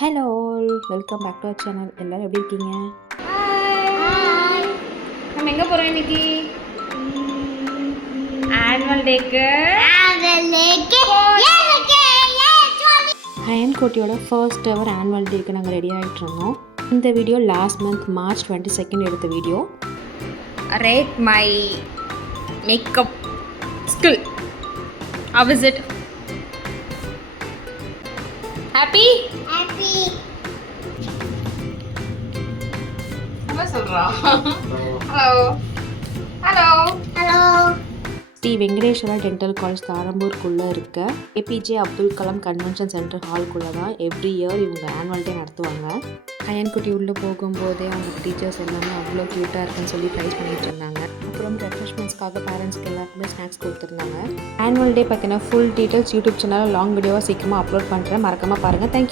Hello all, welcome back to our channel. எல்லோரும் எப்படி இருக்கீங்க? நம்ம எங்கே போகிறோம் இன்னைக்கு? ஆனுவல் டேக்கு அயன்கோட்டியோட ஃபர்ஸ்ட் எவர் ஆனுவல் டேக்கு நாங்கள் ரெடி ஆகிட்டு இருந்தோம். இந்த வீடியோ லாஸ்ட் மந்த் March 22 எடுத்த வீடியோ. Rate my makeup skill. How is it? Happy? என்ன சொல்றா? Hello. Sri Venkateswara dental college தாரம்பூருக்குள்ளே இருக்க APJ Abdul Kalam convention centre ஹால்குள்ளே தான் எவ்ரி இயர் இவங்க ஆனுவல் டே நடத்துவாங்க. அயன்குட்டி உள்ளே போகும்போதே அவங்க டீச்சர்ஸ் எல்லாமே அவ்வளோ க்யூட்டாக இருக்குன்னு சொல்லி ப்ரைஸ் பண்ணிகிட்டு இருந்தாங்க. அப்புறம் ரெஃப்ரெஷ்மெண்ட்ஸ்க்காக பேரண்ட்ஸ்க்கு எல்லாருக்குமே ஸ்நாக்ஸ் கொடுத்துருந்தாங்க. ஆனுவல் டே பற்றின ஃபுல் டீட்டெயில்ஸ் யூடியூப் சேனலில் லாங் வீடியோவாக சீக்கிரமாக அப்லோட் பண்ணுறேன், மறக்காமல் பாருங்கள். தேங்க்யூ.